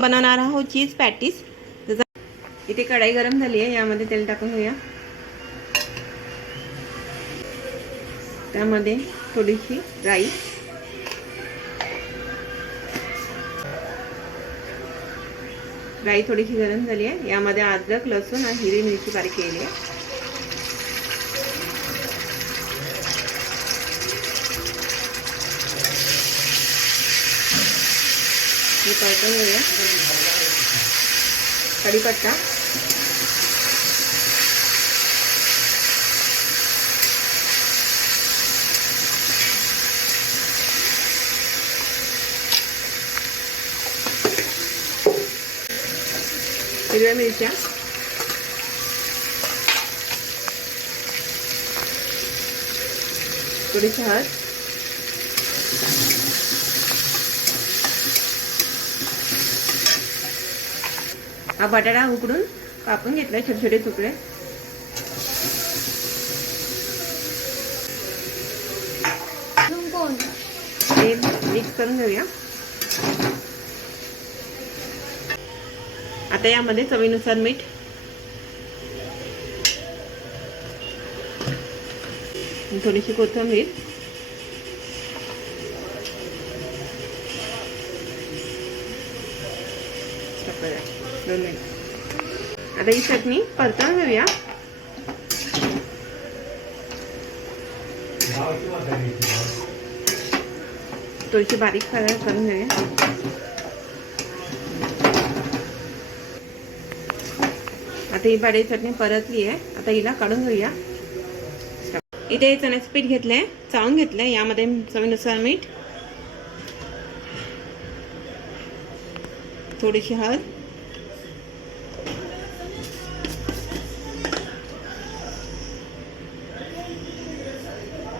बनवणार आहोत चीज पॅटीस. इथे कढाई गरम झाली आहे यामध्ये तेल टाकून घेऊया. त्यामध्ये थोडीशी राई राई थोडीशी गरम झाली आहे. यामध्ये अद्रक लसूण आणि हिरवी मिरची बारीक केली आहे. हे परतून घेऊया कढीपत्ता. हिरव्या मिरच्या. थोडीशी हळद. हा बटाटा उकडून कापून घेतलाय छोटे छोटे तुकडे हे मिक्स करून घेऊया. आता यामध्ये चवीनुसार मीठ. थोडीशी कोथिंबीर. दोन मिनिट आता ही चटणी परतून घेऊया. थोडीशी बारीक फ्राय करून घेऊया. आता ही बाडी चटणी परतली आहे. आता हिला काढून घेऊया. इथे चण्याचं पीठ घेतलंय घेतलं घेतलंय. यामध्ये चवीनुसार मीठ थोडीशी हळद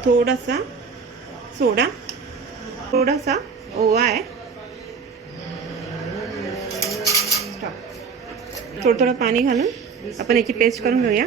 थोडासा सोडा. थोडासा ओवा आहे. थोडं थोडं पाणी घालून आपण याची पेस्ट करून घेऊया.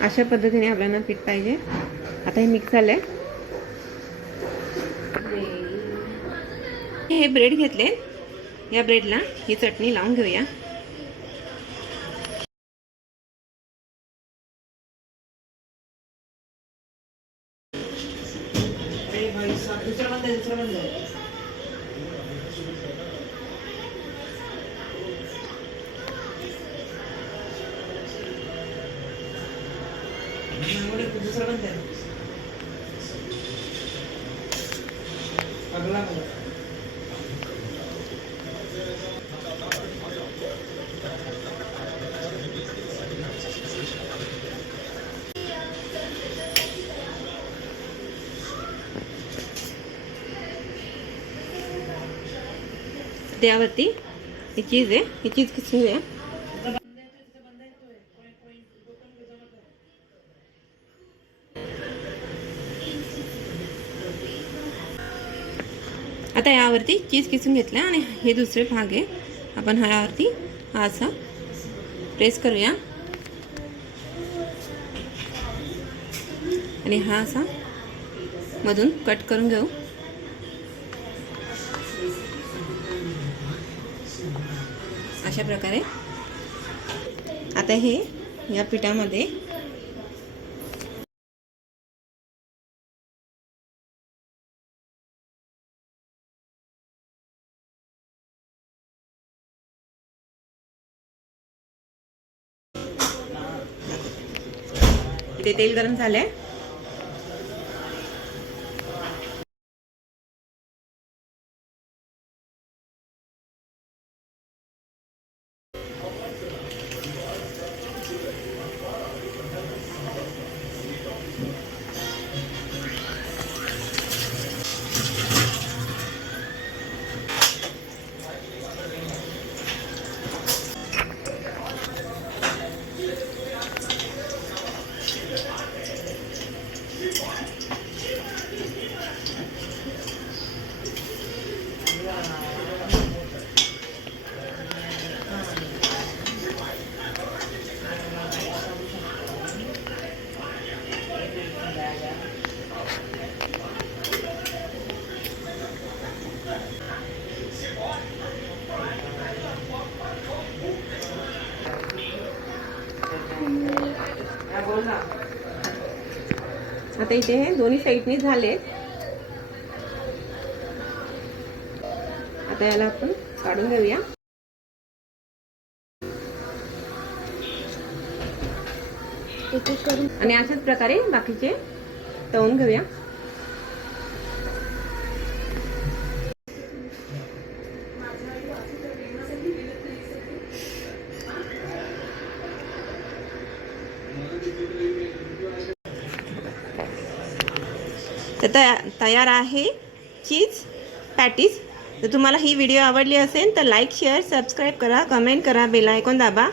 अशा पद्धतीने आपल्याला पीठ पाहिजे. आता हे मिक्स झालंय. हे ब्रेड घेतले. या ब्रेडला ही चटणी लावून घेऊया. त्यावरती ही चीज आहे ही चीज किसून आहे आता यावरती चीज किसून घेतला आणि हे दुसरे भाग आहे. आपण ह्यावरती हा असा प्रेस करूया. आणि हा असा मधून कट करून घेऊ. अशा प्रकारे. आता हे या पिठामध्ये ते तेल गरम झालंय. Agora não. आता इथे हे दोन्ही साईडनी झाले. आता याला आपण काढून घेऊया. आणि अशाच प्रकारे बाकीचे तळून घेऊया. तर तया तयार आहे चीज पॅटीज तर तुम्हाला ही व्हिडिओ आवडली असेल तर लाईक शेअर सबस्क्राईब करा. कमेंट करा. बेल आयकॉन दाबा.